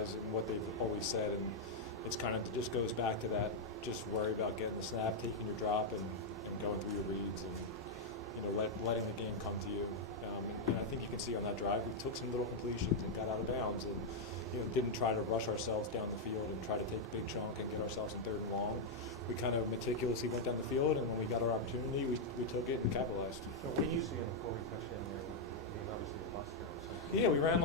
guys and what they've always said, and it's kind of just goes back to that. Just worry about getting the snap, taking your drop, and going through your reads, and letting the game come to you. And I think you can see on that drive, we took some little completions and got out of bounds, and didn't try to rush ourselves down the field and try to take a big chunk and get ourselves in 3rd and long. We kind of meticulously went down the field, and when we got our opportunity, we took it and capitalized. So what do you see in before we touched in there? Obviously a bust there. Yeah, we ran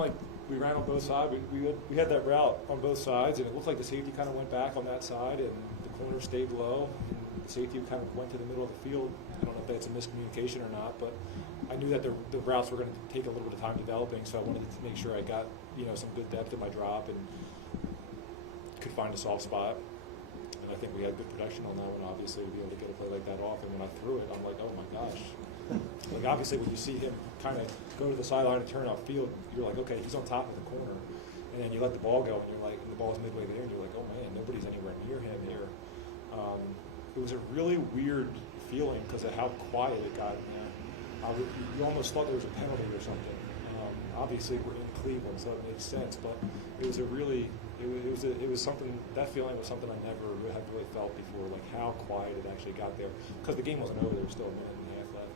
on both sides. We had that route on both sides, and it looked like the safety kind of went back on that side, and the corner stayed low. And the safety kind of went to the middle of the field. I don't know if that's a miscommunication or not, but I knew that the routes were going to take a little bit of time developing, so I wanted to make sure I got some good depth in my drop and could find a soft spot. And I think we had good protection on that one, obviously, to be able to get a play like that off. And when I threw it, I'm like, oh my gosh. Like, obviously, when you see him kind of go to the sideline and turn outfield, you're like, okay, he's on top of the corner. And then you let the ball go, and you're like, and the ball's midway there, and you're like, oh man, nobody's anywhere near him here. It was a really weird feeling because of how quiet it got in there. You almost thought there was a penalty or something. Obviously, we're in Cleveland, so it makes sense. But it was it was something. That feeling was something I never had really felt before. Like how quiet it actually got there, because the game wasn't over. There was still a minute and a half left.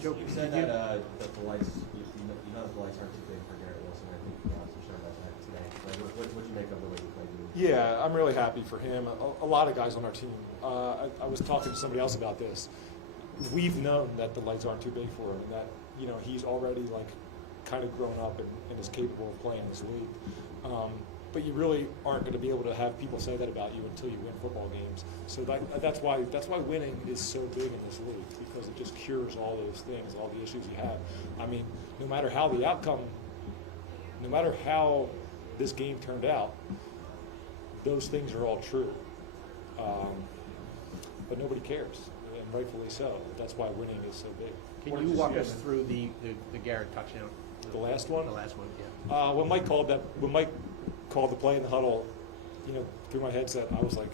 Joe, you said that the lights. You know that the lights aren't too big for Garrett Wilson. I think you also shared about that today. What do you make of the way he played? Yeah, I'm really happy for him. A lot of guys on our team. I was talking to somebody else about this. We've known that the lights aren't too big for him, and that he's already kind of grown up and is capable of playing this league. But you really aren't going to be able to have people say that about you until you win football games. So that's why winning is so big in this league, because it just cures all those things, all the issues you have. I mean, no matter how the outcome, no matter how this game turned out, those things are all true. But nobody cares, and rightfully so. That's why winning is so big. Can you walk us through the Garrett touchdown? The last one? The last one, yeah. When Mike called the play in the huddle, through my headset, I was like,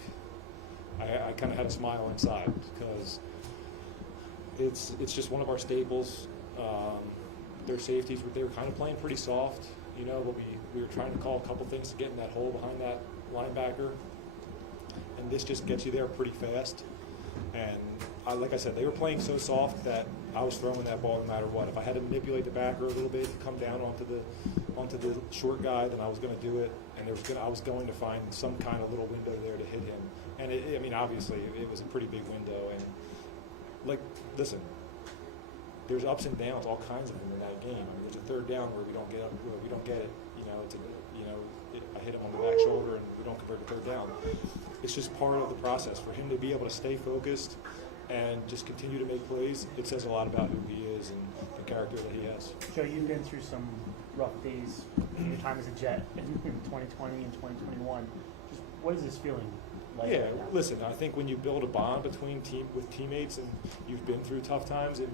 I kind of had a smile inside, because it's just one of our staples. Their safeties, they were kind of playing pretty soft, but we were trying to call a couple things to get in that hole behind that linebacker, and this just gets you there pretty fast. And like I said, they were playing so soft that I was throwing that ball no matter what. If I had to manipulate the backer a little bit to come down onto the short guy, then I was going to do it, and I was going to find some kind of little window there to hit him. And obviously, it was a pretty big window. And listen, there's ups and downs, all kinds of them in that game. I mean, there's a third down where we don't get it. I hit him on the back shoulder, and we don't convert to third down. It's just part of the process. For him to be able to stay focused and just continue to make plays, it says a lot about who he is and the character that he has. Joe, you've been through some rough days in your time as a Jet in 2020 and 2021. Just what is this feeling like? Yeah, right now? Listen, I think when you build a bond with teammates and you've been through tough times, it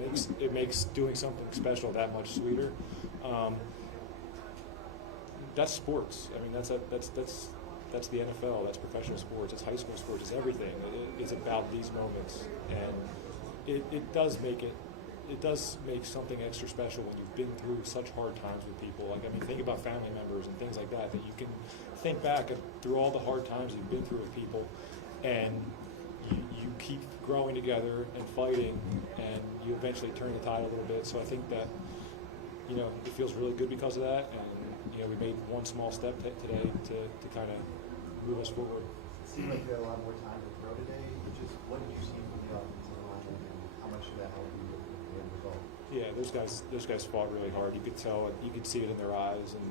makes doing something special that much sweeter. That's sports. I mean, that's the NFL. That's professional sports. It's high school sports. It's everything. It's about these moments, and it does make something extra special when you've been through such hard times with people. Think about family members and things like that you can think back through all the hard times you've been through with people, and you keep growing together and fighting, and you eventually turn the tide a little bit. So I think that it feels really good because of that, and we made one small step today to kind of move us forward. It seemed like you had a lot more time to throw today. What did you see from the offensive line, and how much did that help you with the end result? Yeah, those guys fought really hard. You could tell it. You could see it in their eyes and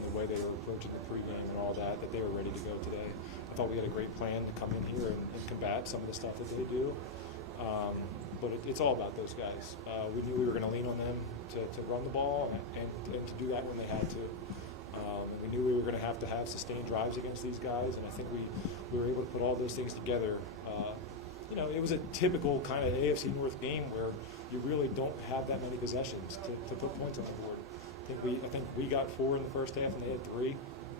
the way they were approaching the pregame and all that they were ready to go today. I thought we had a great plan to come in here and combat some of the stuff that they do. But it's all about those guys. We knew we were going to lean on them to run the ball and to do that when they had to. And we knew we were going to have sustained drives against these guys, and I think we were able to put all those things together. It was a typical kind of AFC North game where you really don't have that many possessions to put points on the board. I think we got 4 in the first half, and they had 3.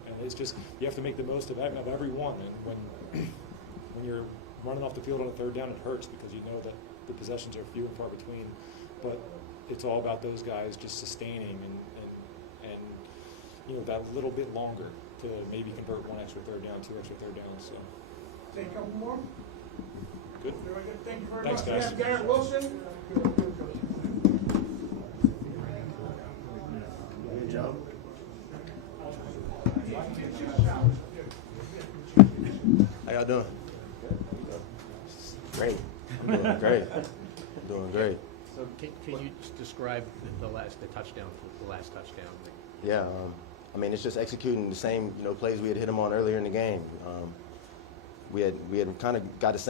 And it's just you have to make the most of every one. And when you're running off the field on a third down, it hurts because you know that the possessions are few and far between. But it's all about those guys just sustaining and that little bit longer to maybe convert one extra third down, two extra third downs. So Take a couple more. good. Very good. Thank you very Thanks, much. We guys. have Garrett Wilson. Good job. How y'all doing? Great. I'm doing great. I'm doing great. So can you just describe the touchdown, the last touchdown? Yeah. I mean, it's just executing the same, plays we had hit them on earlier in the game. We had kind of got the same